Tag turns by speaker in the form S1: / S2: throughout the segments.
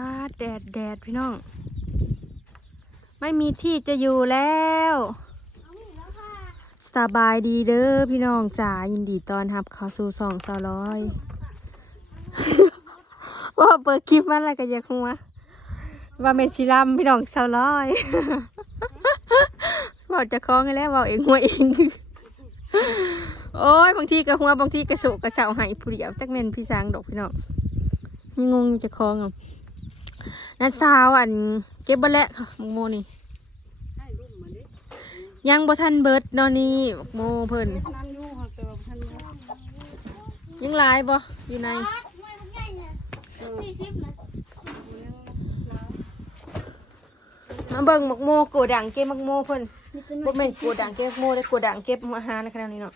S1: ป้าแดดแดดพี่น้อง ไม่มีที่จะอยู่แล้ว สบายดีเด้อพี่น้องจ๋ายินดีตอนรับเข้าสู่สองสร้อย ว่าเปิดคลิปมันอะไรกันอยากหัวว่าเมชิลัมพี่น้องสร้อยบอกจะคล้องให้แล้วบอกเองหัวเองโอ้ยบางทีก็หัวบางทีก็โศกกระเสาหายผู้เดียวจักเมนพี่สางดอกพี่น้องนี่งงจะคล้องอะ นั่นสาวอันเก็บบัแหละค่ะหมกโมนี่ ยังบ่ทันเบิดเนอนนี่หมกโมเพิ่น
S2: นั่นอยู่ค่ะแต่ว่าท่านอยู่
S1: ยังหลายบ่อยู่ใน
S3: มวยมันใหน
S1: มาเบิ่งหมกโมโกดังเก็บหมกโมเพิ่น
S3: นี่คือ
S1: บ่แม่นโกดังเก็บหมกโมได้โกดังเก็บอาหารในขนาดนี้เนาะ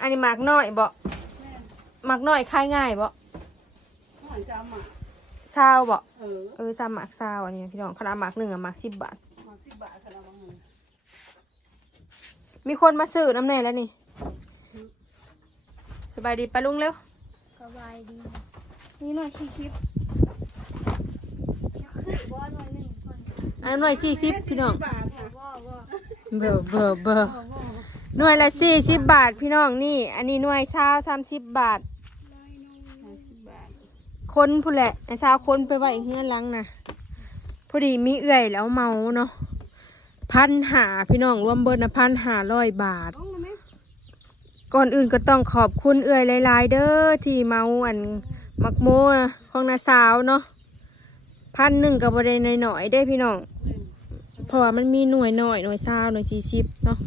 S1: อันนี้หมากน้อยบ่หมากน้อยคายง่ายบ่
S2: หอยจามอะ
S1: ซาวบ่
S2: เออ
S1: เออซามหมากซาวอันนี้พี่น้องขนาดหมากหนึ่งอะหมาก10บาท
S2: มาสิบบาทค่ะเราบางเงิน
S1: มีคนมาซื้อน้ำแน่แล้วนี่สบายดีปะลุงเร็ว
S3: สบายดี นี่หน่อยสี่สิบคือบอลหน่อยหนึ่งคน
S1: อันนั้นหน่วย40พี่น้อง
S2: บาทค่ะ
S3: ว่าว่า
S1: เบอร์เบอร์เบอร์หน่วยละ40บาทพี่น้องนี่ อันนี้หน่วยซาว30บาท
S2: ห้าสิบบาท
S1: คนผู้แหละไอ้สาวคนไปไว้เฮือนหลังนะพอดีมีเอื่อยแล้วเมาเนาะพันหาพี่น้องรวมเบิร์นะพันหาร้อยบาท ก่อนอื่นก็ต้องขอบคุณเอื่อยหลาย ๆ เด้อที่เมาอันมักโมนะของนาสาวเนาะพันหนึ่งกับบได้หน่อยๆได้พี่น้องเพราะว่ามันมีหน่วยหน่อยหน่วยซาวหน่วยสี่สิบเนาะ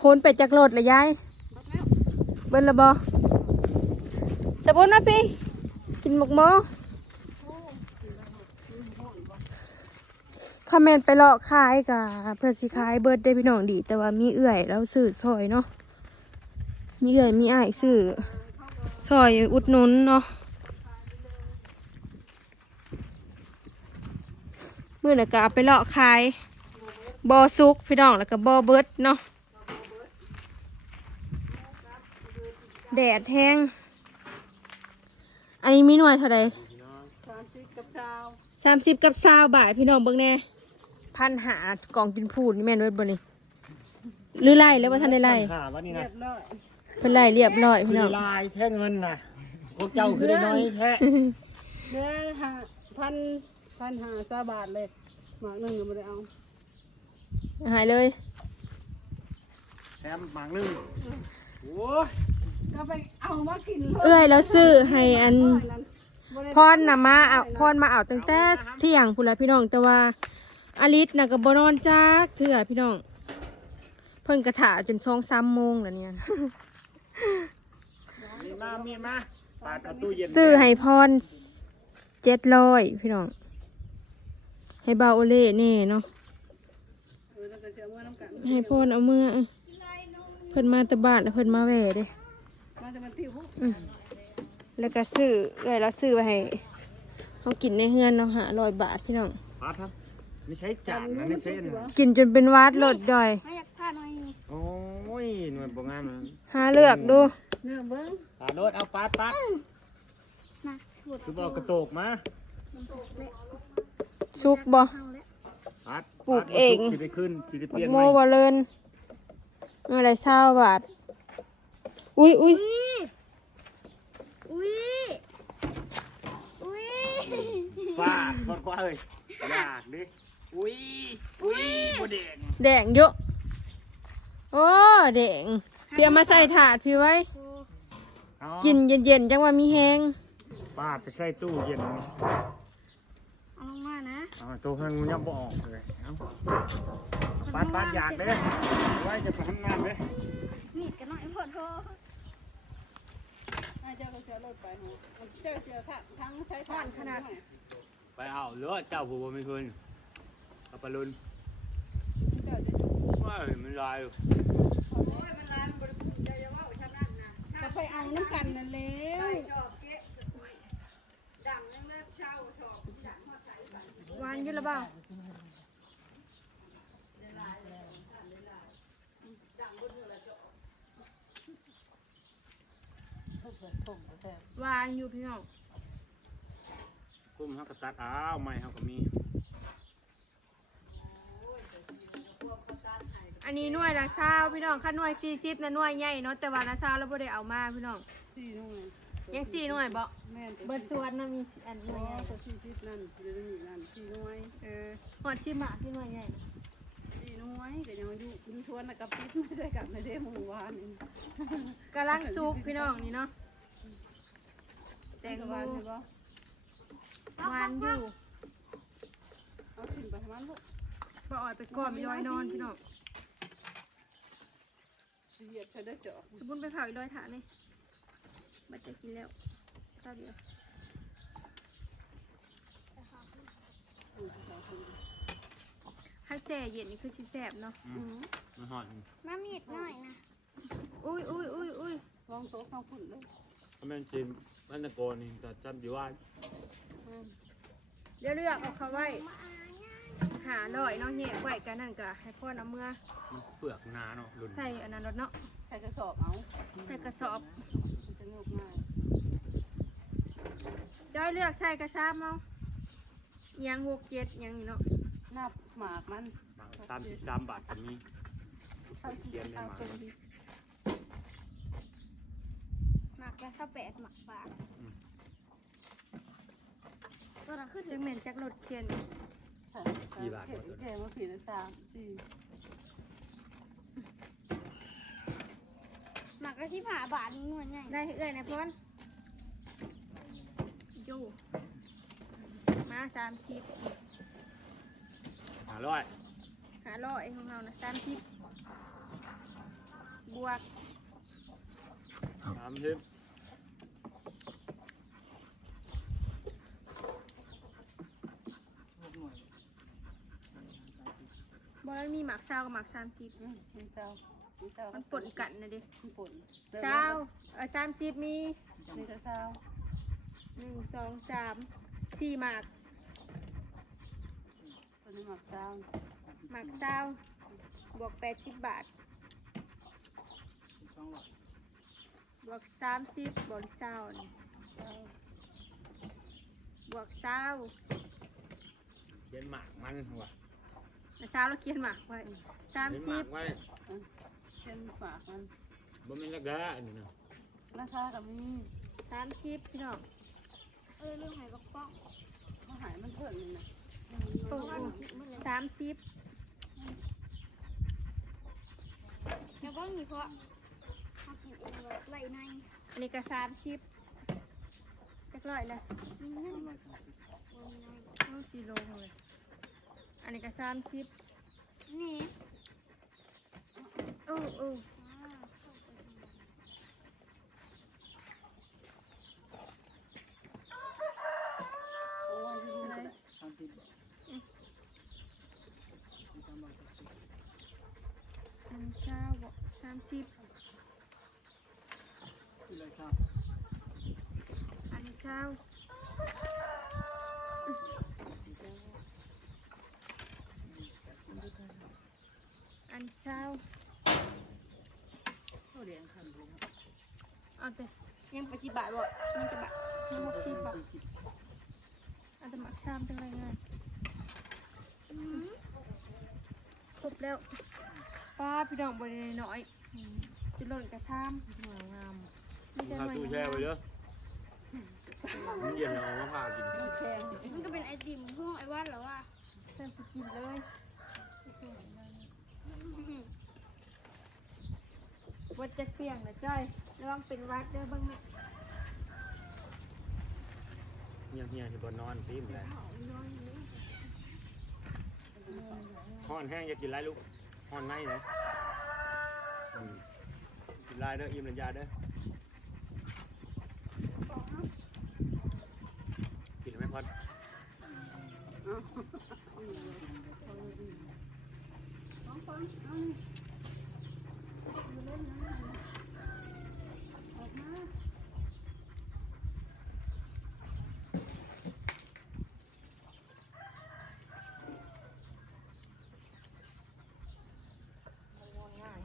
S1: คนไปจากรถละยายเบิ้ลละบอสบุนนะพี่ กินหมกโมคอมเมนต์ไปเลาะขายกับเพื่อสิขายเบิร์ดได้พี่น้องดี แต่ว่ามีเอื่อยแล้วสื่อซอยเนาะมีเอื่อยมีอ้ายสื่อซอยอุดหนุนเนาะมื่อน่ะก็เอาไปเลาะขายบอซุกพี่น้องแล้วก็บอเบิร์ดเนาะแดดแห้ง อันนี้มีหน่วยเท่าไร
S2: สามสิบกับชาว
S1: สามสิบกับซาวบาทพี่น้องเบิ่งแน่พันหากล่องกินพูดนี่แม่นเวิร์ดบ่นี่หรือไล่แล้วว่าท่านได้ไล่
S4: หาว่านี่
S2: เรี
S4: นะ
S2: ยบร้อย
S1: เป็นไล่เรียบร้อย
S4: คื
S1: พี่น้
S4: อ
S1: อง
S4: ลายแท่เงินนะพวกเจ้าคือได้น้อยแท้
S2: เนื้อห้าพันพันห้าสาบาทเลยหมากหนึ่งก็ไม่ได้เอา
S1: หายเลย
S4: แถมหมากหนึงโอ้ย
S2: ก็ไปเอามากินเลย
S1: เอื้อยแล้วซื้อให้อัน
S2: นั้นบ่ได้
S1: พรน่ะมาเอาพรมาเอาตั้งแต่เที่ยงพุ่นละพี่น้องแต่ว่าอลิสน่ะก็บ่นอนจักเถื่อพี่น้อง เพิ่นกระถาจนช่องซ้ำโมงแล้วเนี่ย
S4: มีมามีมาปาดประตูเย็น
S1: ซื้อให้พรเจ็ดร้อยพี่น้อง ให้เบาโอเล่แน่เนาะ
S2: เออแล้วก็จะเอามื่อน้ำกัน
S1: ให้พรเอาเมื่อเพิ่นมาแตะบ้านแล้วเพิ่นมาแหว่เด้ แล้วก็ซื้อเลยแล้วซื้อไปให้เขากินในเฮือนเนาะหาร้อยบาทพี่น้อง
S4: ปาดครับ ไม่ใช่จานนะไม่ใช่นะ
S1: กินจนเป็นวาดรถดอย
S3: ไม่อยากพลาดหน่อยนี่
S4: โอ้ยหน่วยโบงามนะ
S1: หาเลือกดู
S2: เนื้อเบิ้ง
S4: ปาดรถเอาปาดปาด
S3: นะหมด
S4: คือบอกกระโตกมา
S3: เละ
S1: ซุกบ่
S3: เอาแล้ว
S4: ปาด
S1: ปลูกเอง
S4: สิได้ขึ้นสิได้เป
S1: บั
S4: ลี่ย
S1: ก
S4: น
S1: โม
S4: ใหม่
S1: บ่เลินอะไรเศร้าบาท อุ้ยอุ้ย
S3: อุ้ยอุ้ย
S4: ปาดกดกว่าเอ้ยอยากดิอุ้ยอุ้ยโบเด่ง
S1: แดงเยอะโอ้แดงพี่เอามาใส่ถาดพี่ไว้
S4: เอา
S1: กินเย็นๆจังว่ามีแห้ง
S4: ปาดไปใส่ตู้เย็นนี่
S3: เอาลงมานะ
S4: เอาตู้ข้างมันยังบ่ออกเลยเอาปาดปาดอยากเด้ไว้จะไปทำงานเด้
S3: มีดกันหน่อยพอโทษ
S2: ให้ เจ้าก็จะลดไปเนาะเจ้าเจ้าทั้งทั้งใช้ทานขนาด
S4: ไปเอาหรือว่าเจ้าผู้บ่มีคืนเอาไปลุน
S2: เจ้าจะ
S4: ว่ามันลายอยู่
S2: จะไปเอาน้ำกันนั่นแล้ว
S1: หวานอ ยู่หรือเปล่าหวานอยู่พี่น้อง
S4: กุ้มเขาก็ตัดอ้าวไม่เขาก็มี
S1: อันนี้หน่วยละซาวพี่น้องค่าหน่วย40นะหน่วยใหญ่เนาะแต่ว่านะซาวเราบ่ได้เอามาพี่น้อง
S2: สี่หน่วย
S1: ยัง4หน่วยบ่
S2: แม่น
S1: เบิดส่วนนะมีอันหน่วยใหญ่
S2: ตัวสี่สิบนั่นเดี๋ยวนี้นั่นสี่หน่วย
S1: เออหอดชิมะพี่หน่วยใหญ่
S2: สี่หน่วยก็ยังอยู่อยู่ชวนนะกับปิดไม่ได้กับไม่ได้หมู่วานนี่
S1: กำลังซุปพี่น้องนี่เนาะแตงโม
S2: วานใช่ปะ
S1: หวานอยู่
S2: เอาขึ้นไปทำมันลูก
S1: บ่อ่อยไปก่อนไม่ย้อยนอนพี่น้อง
S2: เหยียบใช้ได้เจาะ
S1: สมบุญไปเผาอีกร้อยถานี่บัดจะกินแล้วข้าวเดียว
S2: อืมสองคน
S1: ถ้าแช่เย็นนี่คือสิแซ่บเนาะ
S4: อืมมันหอด
S3: มามีดหน่อยนะ
S1: อุ้ยอุ้ยอุ้ยอุ้ย
S2: ลองโต๊ะข้าวฝุ่นเลย
S4: ถ้า แม่นจีนมันตะโกนนี่แต่จำอยู่ว่า
S2: อืม
S1: เดี๋ยวเลือกเอาเขาไว้ หาลอยเนาะแยกไว้กันนั่นก็ให้พ่อเอาเมื่อ
S4: มันเปลือกหนาเนาะรุ่น
S1: ใส่อันนั้นรถเนาะ
S2: ใครจะสอบเอา
S1: ใส่กระสอบ
S2: มันจะงกง่าย
S1: ย้อยเลือกใส่กระชามเอาอิหยังหกเจ็ดอิหยังนี่เนาะ
S2: นับหมากมัน
S4: สามสิบสามบาทจะมี
S2: เข้าที่
S4: เขียนใน
S2: เอา
S4: หมา
S2: เป็นดี
S3: ห มักละสักแปดหมักบาทตัวนั้นขึ้น
S1: จังเหม็นจากรถเขียน
S2: ใช่แกมาผีละสามสี่
S3: หมักละสิบห้าบาทหน่วยใหญ่
S1: ได้เอ้ยนะพ่อนอยู่มาสามสิบ
S4: หาร้อย
S1: หาร้อยของเรานะสามสิบบวก
S4: สามสิบ
S1: บอลมีหมัก เศร้ากับหมักสามสิบ
S2: อืมมีเจ้ามีเจ้า
S1: มันปนกันนะดิ
S2: มันปน
S1: เศร้าเออสามสิบมี
S2: นี่ก็เจ้า
S1: หนึ่งสองสามสี่หมัก
S2: ตัวนี้หมักเจ้า
S1: หมักเศร้าบวกแปดสิบบาท บวกสามสิบบวกเศร้านี่
S2: เจ้า
S1: บวกเศร้า
S4: เขียนหมากมันหัว
S1: แล้วเศร้าเราเขียนหมักไว้สาม
S4: เขียนห
S1: สิ
S4: มา
S1: บ
S4: กไว้
S2: เช่นฝากมัน
S4: บ่แม่นละกะอันนี้เนาะ
S2: ราคากับมี
S1: สามสิบพี่น้อง
S3: เออเรื่องไหบักป้อง
S2: เขาหายมันเพิ่มเลยนะ
S1: โอ้โหสามสิบ
S3: แล้วก็มีเพราะเขากินเองแบบไหลใน
S1: อันนี้ก็สามสิบจักร้อยเลย
S3: มีนั่นมัน
S1: ต้องสีโลเลย อันนี้ก็สามสิบ
S3: นี่
S1: โอ้โอ้
S2: โอ้ยอยู่ไหน
S1: อันนี้เช้าบอกสามสิบอันนี้เช้า อันนี้เช้า
S2: เขาเรียนคันเลย
S1: เอาแต่ยังปฏิบัติบ่ยังจะบัตยังหกสิบบาทเอาแต่หมักชามจังไรง่ายอืมครบแล้วป้าพี่น้องบริเวณน้อยอืมจะหล่นกระชามงามงามมีแต่ห
S4: ถ้า
S1: น่วย
S4: ตู้แช่ไว้เด้อมันเย็นเอามาพากิน
S2: แข่ง
S3: มันก็เป็นไอติมห้องไอ้ว่านเหรอวะ
S1: เส้นไปกินเลย วัดจะเปลี่ยงนะจ้อยระวังเป็นวัดเด้อเบ้างแม่
S4: เงียบๆที่บ่นอนตีมเลยห้อนแห้งอย่ากินไรลูกห้อนในเลยอืมกินไรเด้ออิ่มระยาเด้อกินไหมพอด
S2: สองคนเอยู่เล่นนะออกมา
S1: ง่าย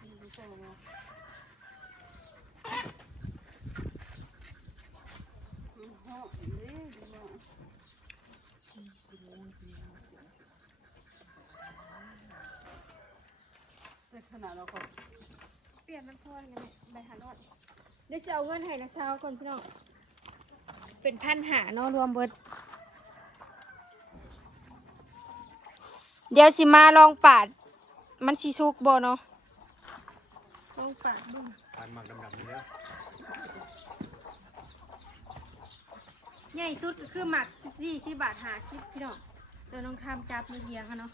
S2: ดูโซ่มาห้อง ข นาดเราก็
S3: เปลี่ยนมันพอเลยใบหาลอด
S1: ได้สิเอาเงินให้นะสาวก่อนพี่น้องเป็นพันหาเนาะรวมเบิดเดี๋ยวสิมาลองปาด มันสิสุกบ่เนาะ
S3: ลงปากดู
S4: ปานหมักดำๆนี่เด้อ
S1: ใหญ่สุดก็คือหมักสี่สิบบาทหาสิบพี่น้องเดี๋ยวน้องทำจับมือเยียงค่ะเนาะ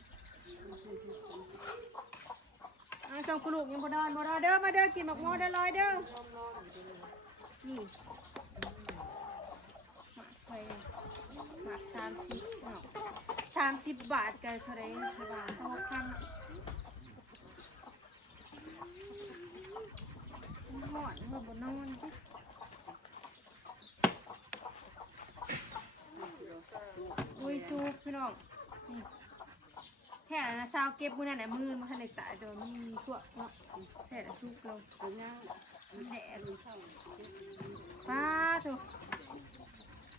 S1: เอาส่งคุลูกยังบ่ดอนบ่ดอนเด้อมาเด้อกินหมกโมเด้อลอยเด้อนี่หมักไปหมักสามสิบเนาะสามสิบบาทกันเท่าไรสบายหกพันหอนเมื่อบนนอนอุ้ยซุปพี่น้องนี่ แท่นะซาวเก็บมือนั่นน่ะมือมันทันได้ตายแต่ว่ามันมีพวเนาะแท่นะซุปเรา
S2: เป็นยัง
S1: แดดป้าถูก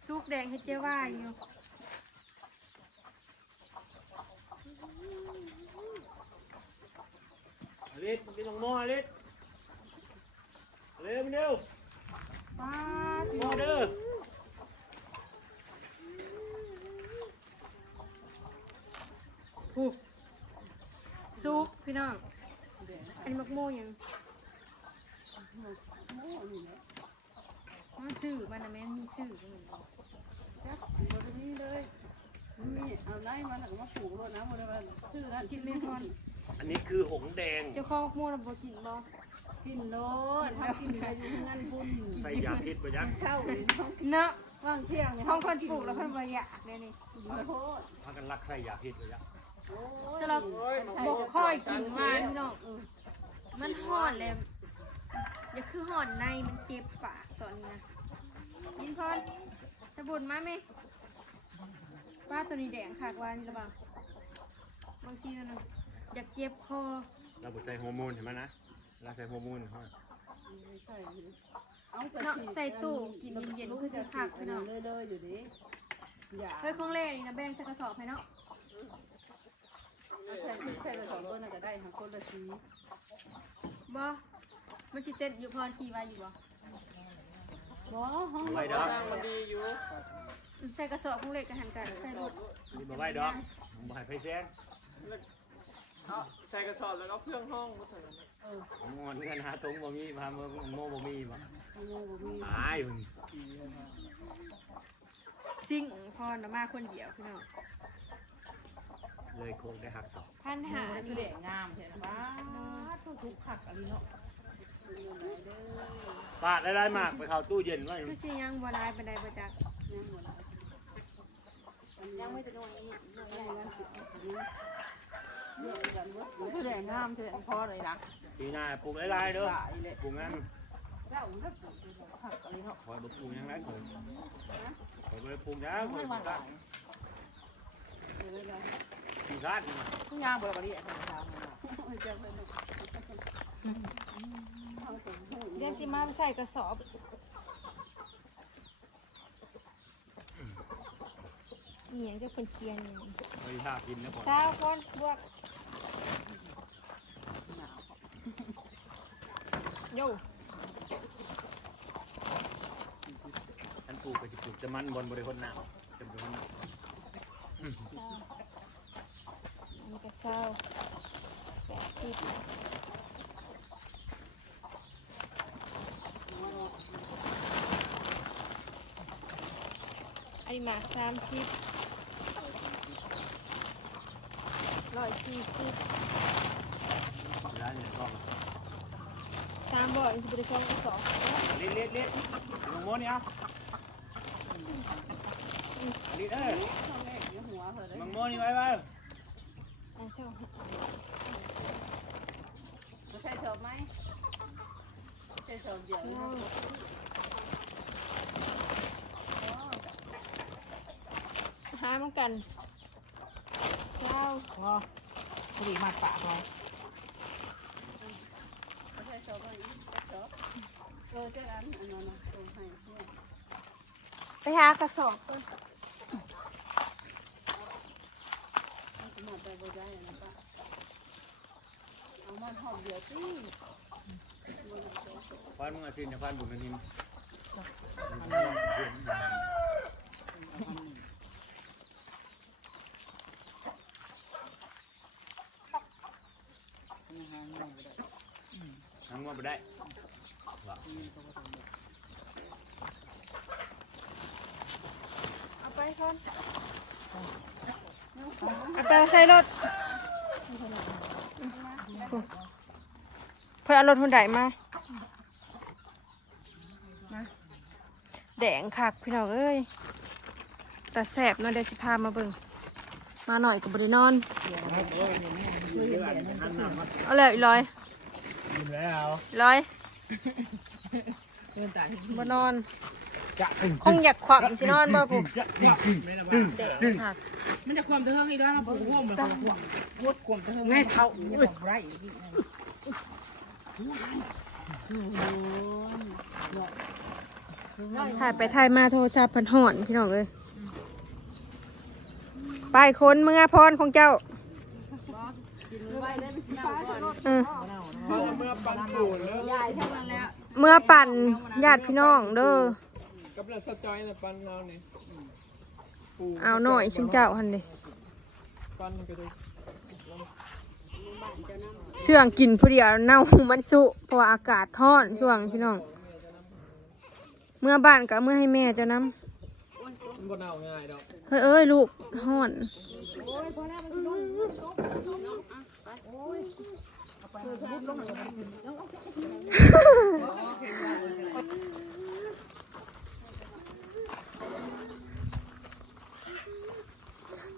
S1: ซุปแดงให้เจ้าว่าอยู่
S4: อลิสกินลงหม้ออลิสเร็วเร็ว
S1: ป้าถู
S4: ม้อเด้อ
S1: ซุปพี่น้อง อันนี้มักโม่ยัง
S2: โม่นี่แหละ
S1: มันซื้อมันนะแม่นมีซื้อมัน
S2: จักบรินี้เลยนี่เอาไล่มันแล้วก็มาปลูกรถนะบริวารชื่อร้านกินไม่พอน
S4: อันนี้คือหงแดง
S1: เจ้าของมักโม่น่ะบ่กินบ่
S2: กินโลดทำกินไปอยู่ที่งานบุญ
S4: ใส่ยาพิษไปยัก
S2: เช่าอยู่ห้อง
S1: เนาะ
S2: ว่างเที่ยงใน
S1: ห้องคนปลูกแล้วเพิ่นบ่อยากเลยนี่
S2: ขอโทษ
S4: พากันรักใส่ยาพิษไปยัก
S1: สำหรับบอกค่อยกินหวานพี่น้องมันห่อนเลยอย่าคือห่อนในมันเจ็บปากตอนนี้นะยินพรจะบุญมาไหมป้าตัวนี้แดงขากหวานหรือเปล่าบางทีนั่นนะอยากเจ็บคอ
S4: เราบุใส่ฮอร์โมนเห็นไหมนะเราใส่ฮอร์โมนเขา
S2: ใช่เอา
S1: เนาะใส่ตู้กินเย็นๆคือจะคักพี่น้อง
S2: เลยเลยอยู่ดิอย่า
S1: เฮ้ยของเล่นี่นะแบ่งใส่กระสอบให้เนาะ
S2: ใช่ใช่เลยสองต้นก็ได้ทั้งคนละสี
S1: บ่มันสิเต้นอยู่พรขี่ไว้อยู่บ่
S2: บ่ห้อง
S4: ไว้ดอก
S1: ใส่กระสอบของเล็กกับหันกันใส่รถ
S4: นี่มาไว้ดอกบ่ให้ไฟแซง
S5: เอาใส่กระสอบแล้วก็เครื่องห้องก็เท่านั้นนะ
S2: เออ
S4: งอนเงินหาตรงบ่มีพาเมืองโมบ่มีบ่
S2: โง่บ่มี
S4: ตายมึง
S1: ซิ่งพรน่ะมาคนเดียวพี่น้อง
S4: เลยโคงได้หักศอก
S1: พันหา
S2: คือ
S1: นี่
S2: เด็กงามเห็นปะทุกทุกผักอะไรเนาะ
S4: ปาดได้ๆมากไปเข้าตู้เย็นไว้
S1: คือสิยังบ่ลายปานใดบ่จัก
S2: ยังหมด
S1: ยังไม่จะโดนนี้หน่อยใหญ่แล้ว
S2: เยอะกันเว้ยคือเด็กงามเถอะพอเลยนะ
S4: ปีหน้าปลูกหลายๆเด้อ
S2: หลายเลย
S4: ปลูกงั้น
S2: แล้วถ้าผักอะไรเนาะ
S4: คอยบ่ปลูกหยังไงคอยคอยบ่ได้ปลูกหยังคอยปลูกได้ ปลูกได้นี่น
S2: ทุกอย่างบริบารีอะไรทำเจ้าเอน
S1: เดี๋ยวสิมาใส่กระสอบนี่ยังจะเป็นเคียนอยู่
S4: เฮ้ยถ้ากินนะก่อน
S1: เช้าคนบวกโย่
S4: ฉันปลูกก็จะปลูกจะมันบนบริคนหนาวจะบริคนหนาว
S1: อัน นี้าแปดสิบอันนี้หมากสามสิบร้อยสี่สิบสามร้อยสิบได้สองสอบ
S4: เล็ดเล็ดเล็ดลงมนี่เอาอันนี้เอ้ย
S2: หัวเธอเลย
S4: ลงโมนี่ไว้ไว้
S1: เอาเช้า
S2: จะใส่สอบไหมใส่สอบเดียว
S1: หามันกันเช้า
S2: ว้าพอดีมาปากเราใส่สอบไหมสอบเออเจ้าอันอันนั้นนะตัวให้เนี่ย
S1: ไปหากระสอบก่อน
S2: หมดไป บ่ได้นะป้าเอามันหอมเดียวที่
S4: พานมึงอาทิตย์เนี่ยพานบุญกันนิมทำว่าไปได้
S1: เอาไปก่อน เอาไปใส่รถเพื่อเอารถหุ่นใดมามาแดงคักพี่น้องเอ้ยแต่แสบเนาะเดี๋ยวสิพามาเบิ่งมาหน่อยกับบรินอนเอาเลยอีกร้อย
S4: ยิ้มแล้ว
S1: ร้อยบนอน คงอยากขวักสินอนบ่ผมแดงคัก
S2: มันจะความเทิงอีกแล้วนะผมว่ามันความวดความเทิงแม่เท่าไร
S1: ถ่ายไปถ่ายมาโทรศัพท์เพันห่อนพี่น้องเอ้ยไปคนเมื่อพรของเจ้าเออ
S5: เพราะเมื่อปันปูนแล้ว
S2: ยายเท่านั้นแล้ว
S1: เมื่อปั่นญาติพี่น้องเด้อ
S5: กับเราสะจอยนะปันเราเนี่ยปู
S1: เอาหน่อยชิมเจ้าหันเลย
S5: ปันไปดู
S1: เสื่องกินผู้เดียวเน่ามันสุเพราะว่าอากาศร้อนช่วงพี่น้อง เมื่อบ้านก็เอามื่อให้แม่เจ้าน้
S5: มันบ่เน่าง่ายดอกำ
S1: เฮ้ยเอ้ยลูกร้อน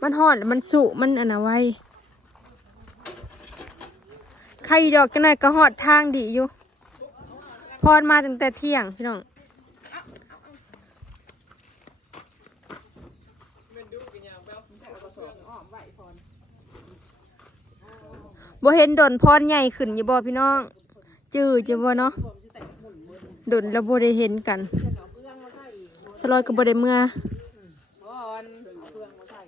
S1: มันห่อนมันสุมันอันนะไว้ใครดอกกันหน่อยก็หอดทางดีอยู่พรมาตั้งแต่เที่ยงพี่น้องบ่เห็นดนพรใหญ่ขึ้นอยู่บ่พี่น้อง จื้อจะบ่เนาะดนแล้วบ่ได้เห็นกัน สลอยก็บ่ได้เมื่อ
S2: ก่อนเพื่อนมาใส่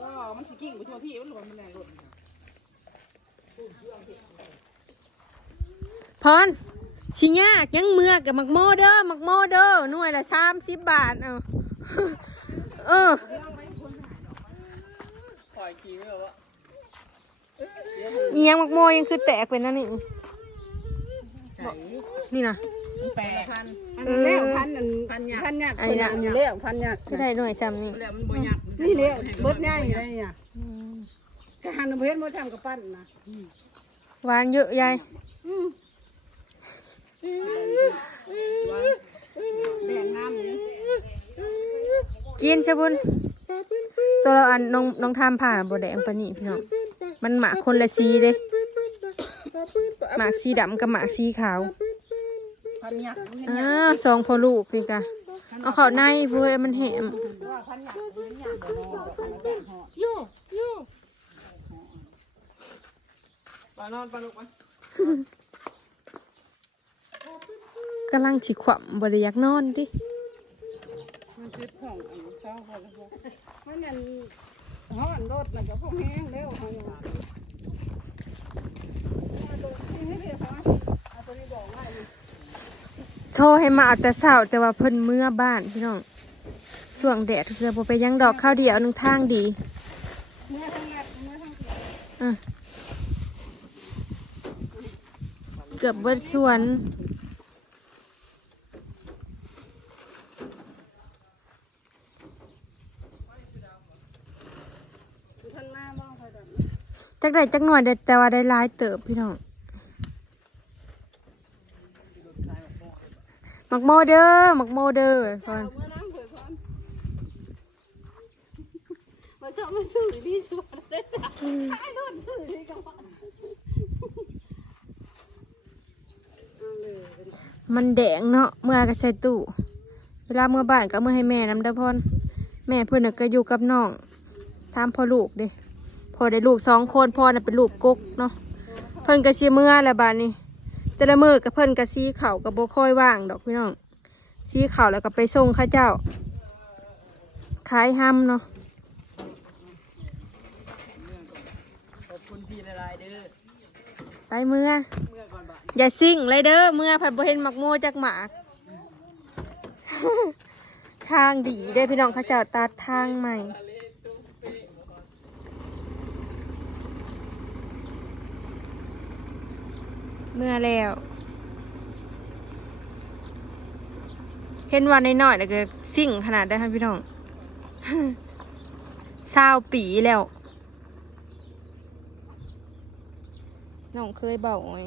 S2: ก็มันสิกิ่งไปทั่วที่มันหลวมมันไหนหล่น
S1: พรชิยากยังเมือกกับมักโมเด้อมักโมเด้อหน่วยละสามสิบบาทเอาเออ
S5: ปล่อยขี่ไม่หรอวะ
S1: เอียงมักโมยังคือแตกเป็นนั่นนี่นี่นะ
S2: แปดพัน
S1: เออ
S2: พันนั่นพันยากพันยาก
S1: ไอ้น่ะ
S2: เลี้ยงพันยาก
S1: คือได้หน่วยซ้ำนี่
S2: แล้วมันบ่ยากนี่เลี้ยงเบิดง่ายอยู่เลยเนี่ยกะหันเพิ่นบ่ทำกับปั้นนะ
S1: หวานเยอะยาย
S2: แดงงามนี่
S1: กินใช่บุญตัวเราอันน้องน้องทำผ่านบ่แดงปานนี้พี่น้องมันหมากคนละสีเด้หมากสีดำกับหมากสีขาว
S2: พันยาก
S1: อ้าวสองพอลูกพี่กะเอาเข้าในเพื่อมันแหม
S5: โย่โย่ปานอนปาลุกไหม
S1: กำลังสิขวำบริยักนอนติ
S2: มันจิตของอันเช้าพอแล้วมันนั่นฮ้อนรถน่ะก็พวกแห้งแล้วเฮานี่ว่านี่เดี๋ยวเขาเอาตัวนี้บอกว่า
S1: โทรให้มาเอาแต่เช้าแต่ว่าเพิ่นเมื่อบ้านพี่น้องส่วงแดดเพื่อบ่ไปยังดอกข้าวเดียวหนึงทางดี
S2: เมื่อทั้งนัดเมื่อทั้งคืน
S1: อะเกือบเบิดสวนจักได้จักหน่อยได้แต่ว่าได้หลายเติบพี่น้อง มักโมเด้อมักโมเด้อก่อน
S2: เมื่อน้ำเผื่อพอนมาเจาะมาสื่อดีสุดได้สักไอ้โดนสื่อดีกันวะเอาเลย
S1: มันแดงเนาะเมื่อก็ใส่ตู้เวลาเมื่อบ้านก็เอามื่อให้แม่น้ำเด้อพอนแม่เพิ่นน่ะก็อยู่กับน้องสามพ่อลูกเด้พอได้ลูกสองคนพ่อน่ะเป็นลูกกกเนาะเพิ่นก็สิเมื่อแหละบ้านนี้ แต่ละมือกระเพิ่นกระซีเข่ากระโบค่อยว่างดอกพี่น้องซีเข่าแล้วก็ไปส่งข้าเจ้าขายห้ำเนาะไปเมื่อ
S5: เมื่อย่า
S1: ซิ่งเลยเด้อเมื่อผัดโบเห็นหมักโมจากหมากทางดีได้พี่น้องข้าเจ้าตัดทางใหม่ เมื่อแล้ว เห็นวันน้อยๆแล้วก็สิ่งขนาดได้ค่ะพี่น้องเศร้าปีแล้ว น้องเคยเบาอ้อย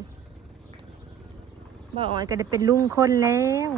S1: เบาอ้อยก็ได้เป็นลุงคนแล้ว